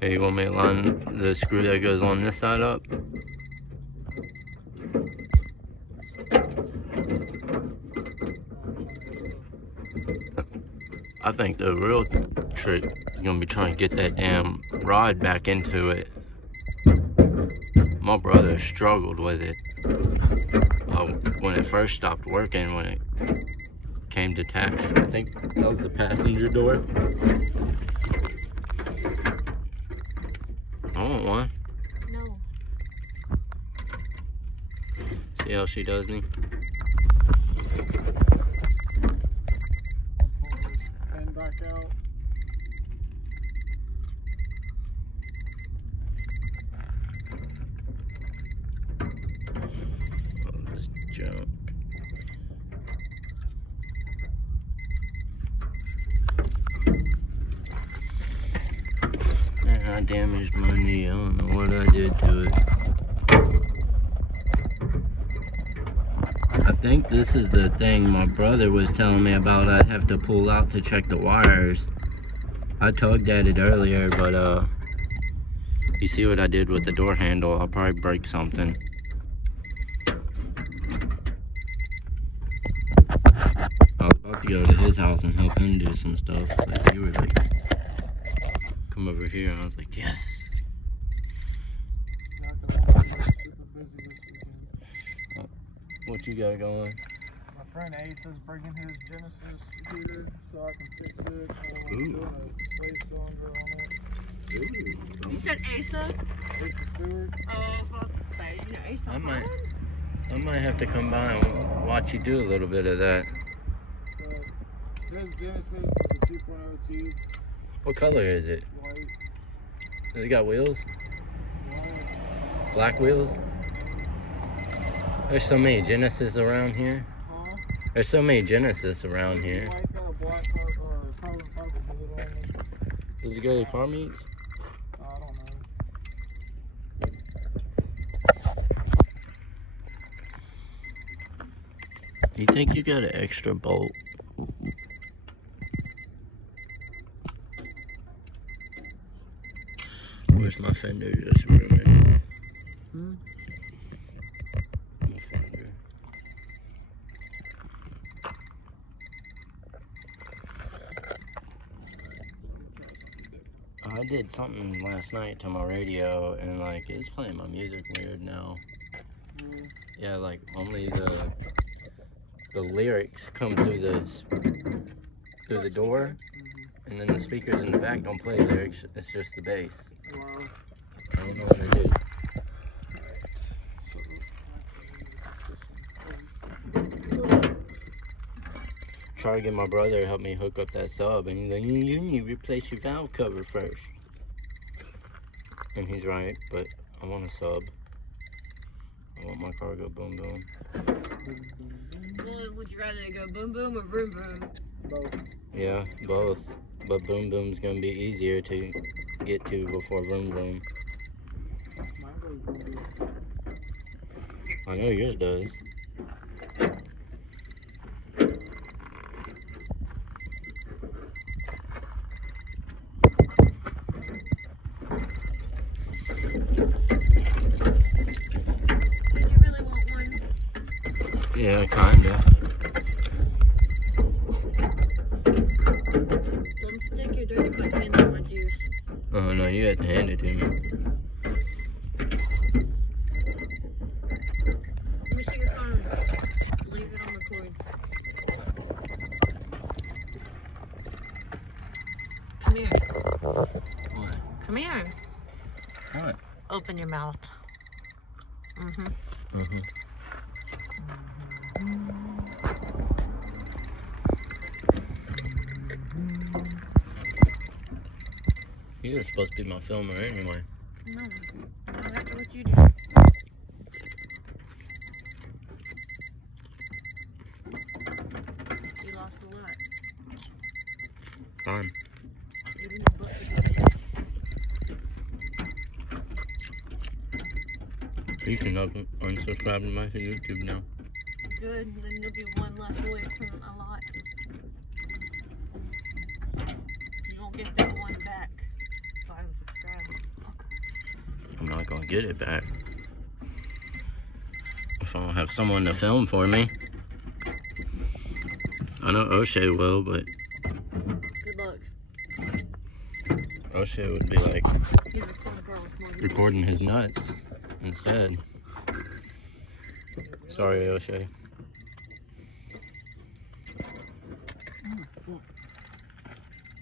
Hey, you want me to line the screw that goes on this side up? I think the real trick is going to be trying to get that damn rod back into it. My brother struggled with it when it first stopped working, when it came detached. I think that was the passenger door. I want one. No. See how she does me? And back out. Oh, this junk. Man, I damaged my knee. I don't know what I did to it. I think this is the thing my brother was telling me about. I'd have to pull out to check the wires. I tugged at it earlier, but you see what I did with the door handle. I'll probably break something. I was about to go to his house and help him do some stuff, but you were like, come over here, and I was like, yes. What you got going? My friend Ace is bringing his Genesis heater so I can fix it. I'm doing a slave cylinder on it. Ooh. You said Asa? Asa Stewart. Oh, I was about to say, you know, Asa I might have to come by and watch you do a little bit of that. So, this Genesis is a 2.0 tube. What color is it? White. Has it got wheels? White. Black wheels? There's so many Genesis around here. Huh? There's so many Genesis around here. White got a black or carbon fiber bullet on it. Does it go to car meets? I don't know. You think you got an extra bolt? Where's my fender just ruined? My fender. I did something last night to my radio, and like it was playing my music weird now. Yeah, like only the lyrics come through the door, and then the speakers in the back don't play lyrics. It's just the bass. Wow. I don't know what I did. Try to get my brother to help me hook up that sub, and he's like, you need to replace your valve cover first. And he's right, but I want a sub. I want my car to go boom boom. Well, would you rather go boom boom or vroom vroom? Both. Yeah, both. But boom boom's gonna be easier to get to before vroom vroom. Mine goes boom boom. I know yours does. Yeah, kinda. Don't stick your dirty butt hands in my juice. Oh no, you had to hand it to me. Let me see your phone. Leave it on record. Come here. What? Come here. What? Open your mouth. You were supposed to be my filmer anyway. No. That's what you do. You lost a lot. Fine. Even the book that you did. You can unsubscribe to my YouTube now. Good. Then you'll be one less get that one back. Find subscribe. I'm not gonna get it back if I don't have someone to film for me. I know O'Shea will, but Good luck. O'Shea would be like He's recording girls. recording his nuts instead. Sorry, O'Shea.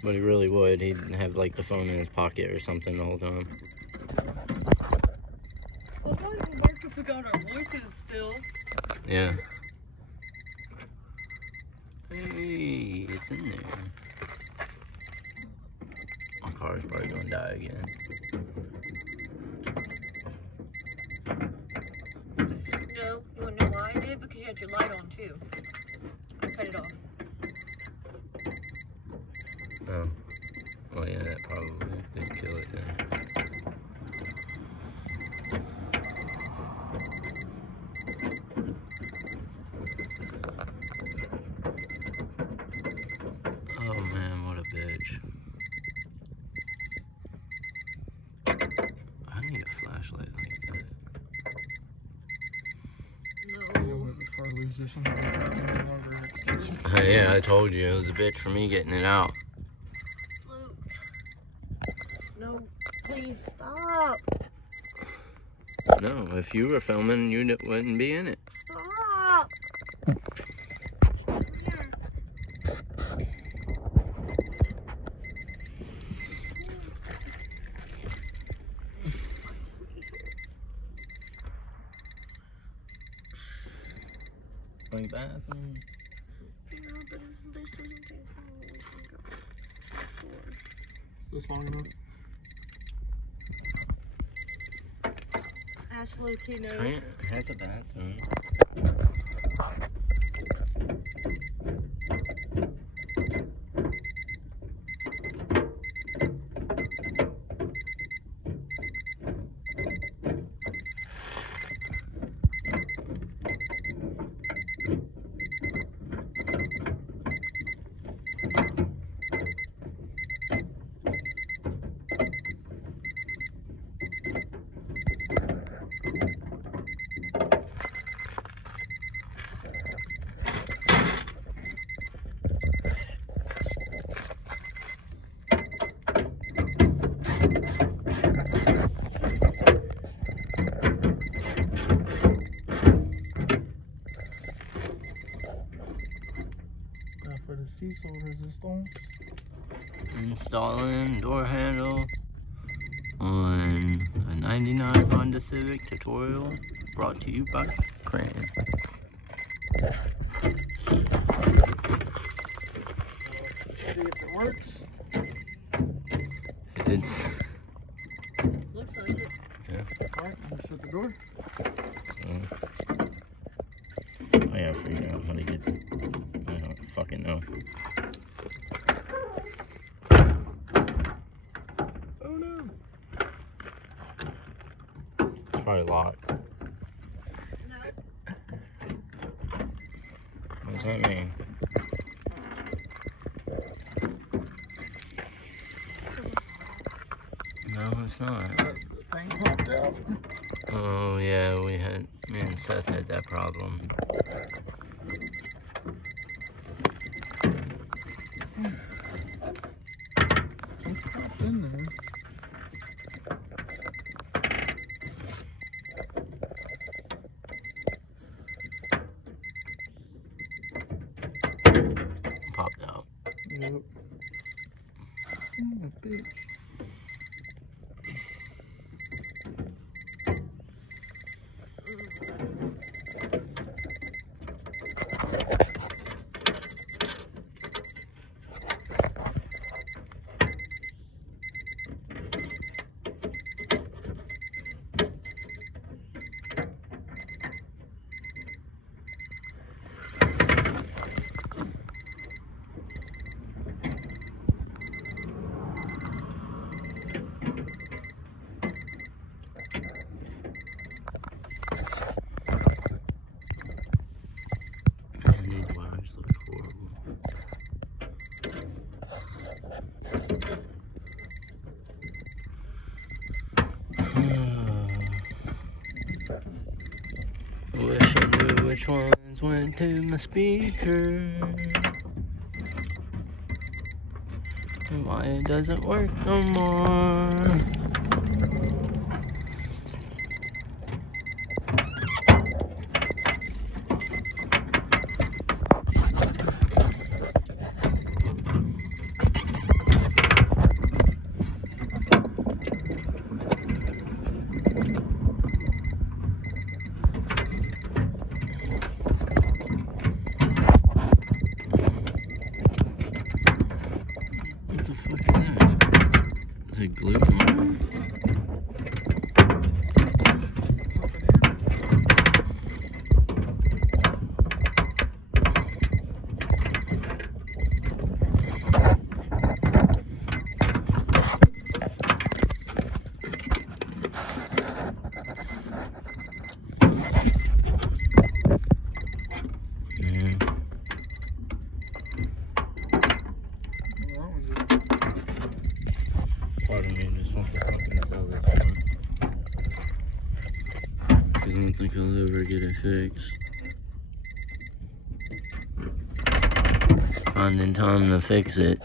But he really would. He'd have like the phone in his pocket or something the whole time. Well, it would work if we got our voices still. Yeah. Hey, it's in there. My car's probably gonna die again. No, you wanna know why I did? Because you had your light on too. I cut it off. Oh. Well, yeah, that probably did kill it then. Oh man, what a bitch. I need a flashlight like that. No. Before I lose this, I'm not longer an extension. Yeah, I told you, it was a bitch for me getting it out. Luke. No, please stop. No, if you were filming, you wouldn't be in it. Stop. Here. Like bathroom. No, but this isn't taking Is this long enough? Ashley, Kino. Trent has a bathroom. Now for the diesel resistance. Installing door handle on a 99 Honda Civic tutorial brought to you by Crane. See if it works. It's Looks like it. Alright, I'm gonna shut the door. I gotta figure out how to get. I don't fucking know. Oh no. It's probably locked. No. What does that mean? No, it's not. The thing popped out. Oh yeah, me and Seth had that problem. It's popped in there. Popped out. Yep. Son of a bitch. to my speaker. Why it doesn't work no more? Glue on. Pardon me, just want to fucking sell this one. I don't think I'll ever get it fixed. Finding time to fix it.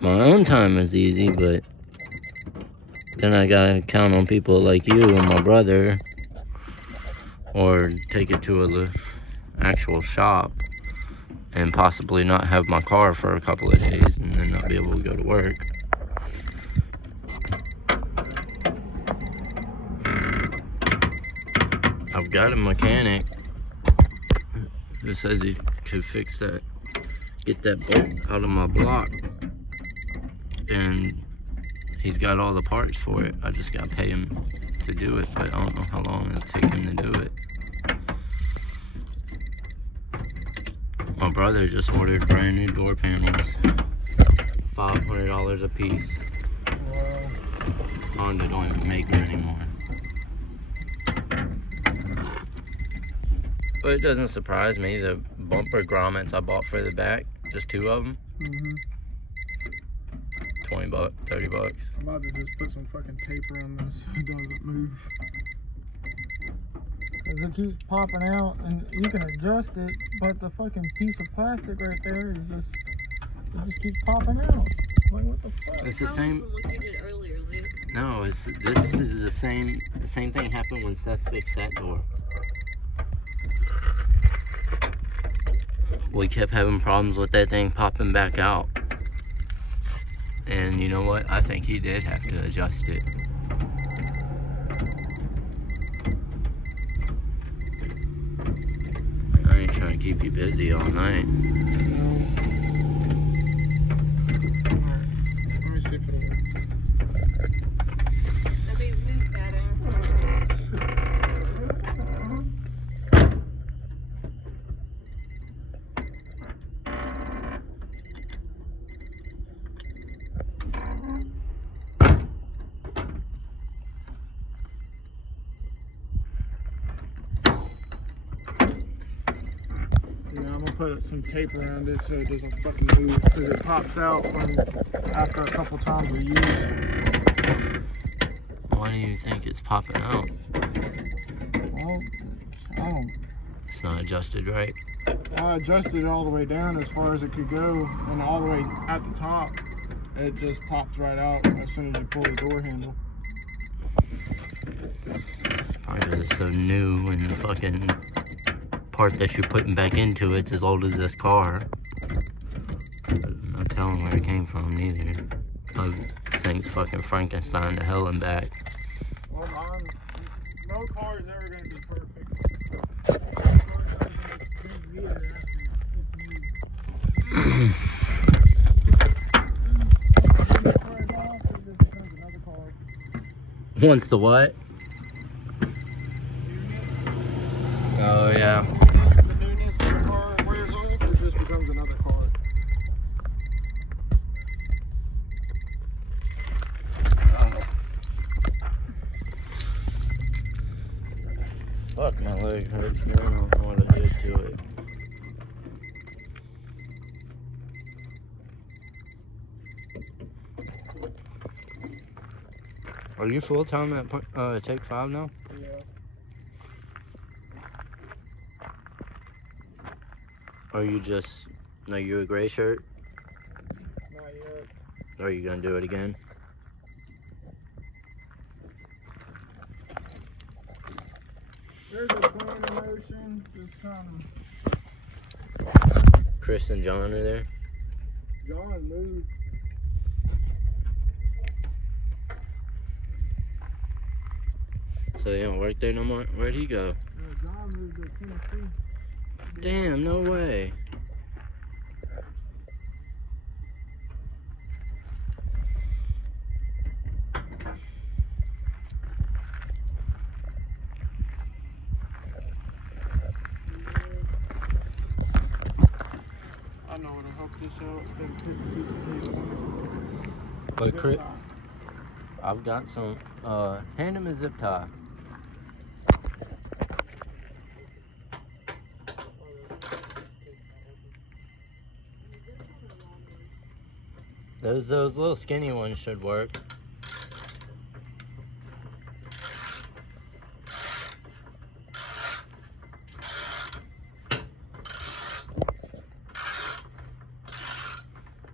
My own time is easy, but then I gotta count on people like you and my brother, or take it to a actual shop and possibly not have my car for a couple of days and then not be able to go to work. I've got a mechanic who says he could fix that, get that bolt out of my block, and he's got all the parts for it. I just gotta pay him to do it, but I don't know how long it'll take him to do it. My brother just ordered brand new door panels, $500 a piece. Wow. Honda don't even make them anymore. But it doesn't surprise me. The bumper grommets I bought for the back, just 2 of them, 20 bucks, 30 bucks. I'm about to just put some fucking tape around this so it doesn't move. Cause it keeps popping out, and you can adjust it, but the fucking piece of plastic right there is just, it just keeps popping out. Like, what the fuck? It's the same. From what you did earlier, Luke. No, this is the same thing happened when Seth fixed that door. We kept having problems with that thing popping back out. And you know what? I think he did have to adjust it. I ain't trying to keep you busy all night. Let me see if it'll work. That'd be Luke, badass. Put some tape around it so it doesn't fucking move, because it pops out after a couple times of use. Why do you think it's popping out? Well, I don't. It's not adjusted right. I adjusted it all the way down as far as it could go, and all the way at the top, it just pops right out as soon as you pull the door handle. It's probably because it's so new and the fucking part that you're putting back into it's as old as this car. I'm not telling where it came from neither. This thing's fucking Frankenstein to hell and back. Well, no car is ever going to be perfect. Once the what? Oh yeah. The newness of the car wears off, it just becomes another car. Fuck, my leg hurts, man. I don't know what I did to it. Are you full time at Take 5 now? Yeah. Or you just, no, you a gray shirt? Not yet. Or are you gonna do it again? There's a plan in motion. Just kind Chris and John are there? of. John moved. So they don't work there no more? Where'd he go? John moved to Tennessee. Damn, no way. I know what'll help this out instead of putting people in. But Chris, I've got some, hand him a zip tie. Those little skinny ones should work.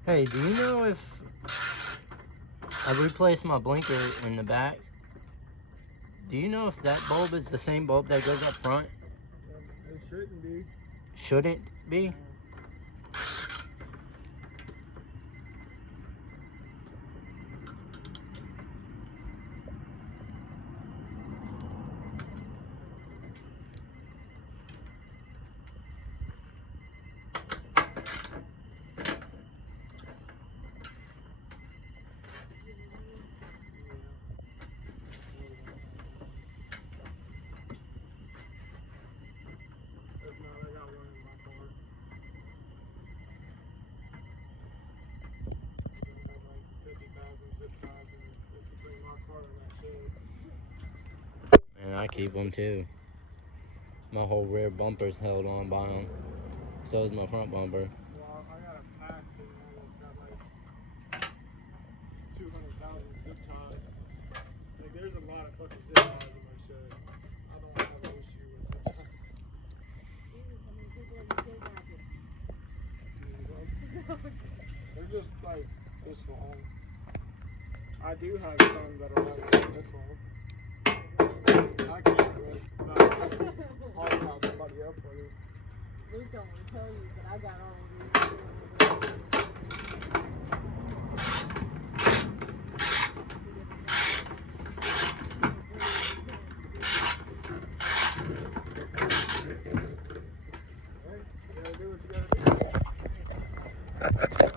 Hey, do you know if I replaced my blinker in the back? Do you know if that bulb is the same bulb that goes up front? It shouldn't be. Shouldn't be? And I keep them too. My whole rear bumper's held on by them. So is my front bumper. Well, I got a pack thing that's got like 200,000 zip ties. Like, there's a lot of fucking zip ties in my shed. I don't have an issue with zip ties. They're just like this long. I do have some that are like this long. I can't really talk about somebody else with it. Luke don't want to tell you, but I got all of these. You gotta do what you gotta do.